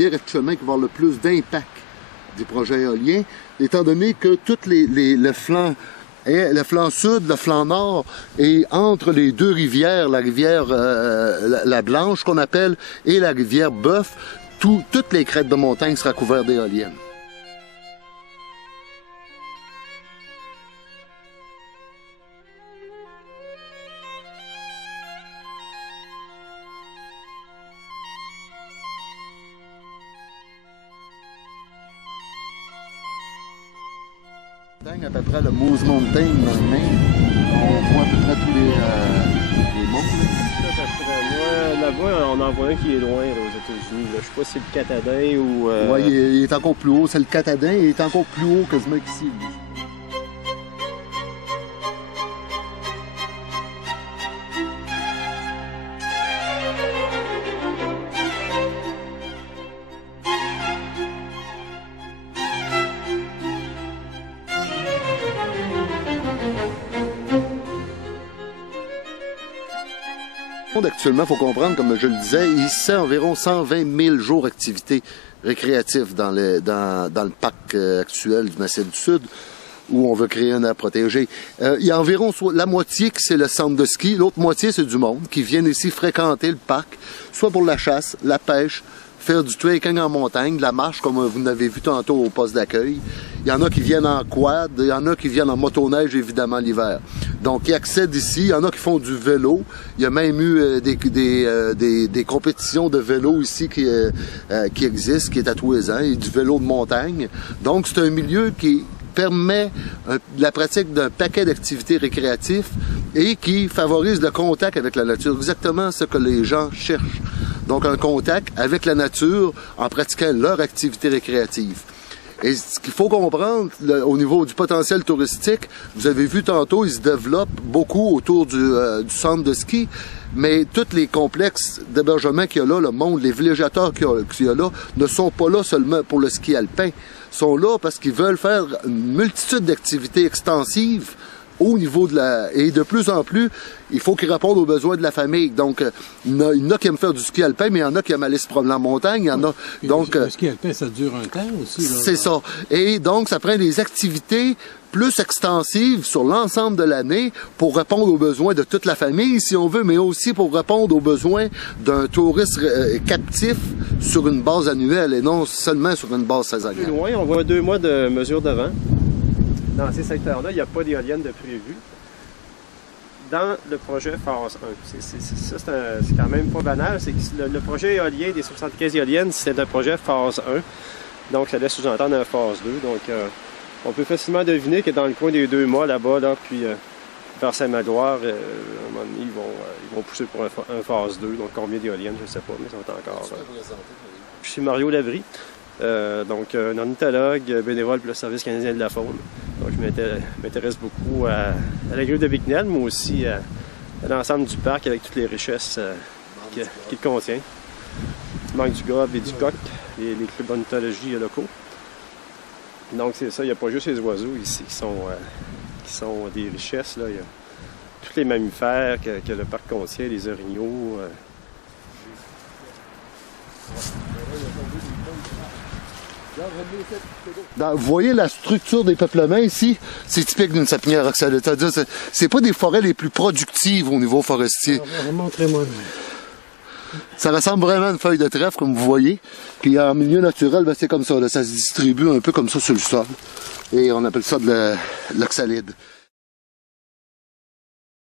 rivière actuellement qui va avoir le plus d'impact des projets éoliens, étant donné que tous le flanc sud, le flanc nord, et entre les deux rivières, la rivière la Blanche qu'on appelle, et la rivière Bœuf, toutes les crêtes de montagne sera couvertes d'éoliennes. À peu près le Moose Mountain dans le Maine, on voit à peu près tous les monts. Là-bas, on en voit un qui est loin là, aux États-Unis. Je ne sais pas si c'est le Catadin ou... Oui, il est encore plus haut. C'est le Catadin, il est encore plus haut quasiment qu'ici. Actuellement, il faut comprendre, comme je le disais, il y a environ 120 000 jours d'activité récréative dans le parc actuel du Massif du Sud, où on veut créer un aire protégée. Il y a environ la moitié qui c'est le centre de ski, l'autre moitié c'est du monde qui viennent ici fréquenter le parc, soit pour la chasse, la pêche, faire du trekking en montagne, de la marche comme vous l'avez vu tantôt au poste d'accueil. Il y en a qui viennent en quad, il y en a qui viennent en motoneige évidemment l'hiver. Donc ils accèdent ici, il y en a qui font du vélo. Il y a même eu des compétitions de vélo ici qui existent, qui est à tous les ans, et du vélo de montagne. Donc c'est un milieu qui permet la pratique d'un paquet d'activités récréatives et qui favorise le contact avec la nature, exactement ce que les gens cherchent. Donc un contact avec la nature en pratiquant leur activité récréative. Et ce qu'il faut comprendre au niveau du potentiel touristique, vous avez vu tantôt, il se développe beaucoup autour du centre de ski, mais tous les complexes d'hébergement qu'il y a là, le monde, les villégiateurs qu'il y a là, ne sont pas là seulement pour le ski alpin. Ils sont là parce qu'ils veulent faire une multitude d'activités extensives au niveau et de plus en plus, il faut qu'ils répondent aux besoins de la famille. Donc, il y en a qui aiment faire du ski alpin, mais il y en a qui aiment aller se promener en montagne. Il y en a, donc, le ski alpin, ça dure un temps aussi. C'est ça. Et donc, ça prend des activités plus extensives sur l'ensemble de l'année pour répondre aux besoins de toute la famille, si on veut, mais aussi pour répondre aux besoins d'un touriste captif sur une base annuelle et non seulement sur une base saisonnière. Plus loin, on voit 2 mois de mesure de vent. Dans ces secteurs-là, il n'y a pas d'éolienne de prévu. Dans le projet phase 1, c'est quand même pas banal, c'est que le projet éolien des 75 éoliennes, c'est un projet phase 1. Donc ça laisse sous-entendre un phase 2. Donc on peut facilement deviner que dans le coin des 2 mois là-bas, puis vers Saint-Magloire, à un moment donné, ils vont pousser pour un phase 2. Donc combien d'éoliennes, je ne sais pas, mais ça va être encore. Je suis Mario Lavry. Donc un ornithologue bénévole pour le Service canadien de la faune. Donc je m'intéresse beaucoup à la grue de Bicknell, mais aussi à l'ensemble du parc avec toutes les richesses qu'il contient. Il manque du gobe et du coq, les clubs d'ornithologie locaux. Donc c'est ça, il n'y a pas juste les oiseaux ici qui sont des richesses. Là. Il y a tous les mammifères que le parc contient, les orignaux. Vous voyez la structure des peuplements ici, c'est typique d'une sapinière oxalate. C'est-à-dire, c'est pas des forêts les plus productives au niveau forestier. Montrez-moi. Ça ressemble vraiment à une feuille de trèfle, comme vous voyez. Puis en milieu naturel, ben, c'est comme ça. Là, ça se distribue un peu comme ça sur le sol. Et on appelle ça de l'oxalide.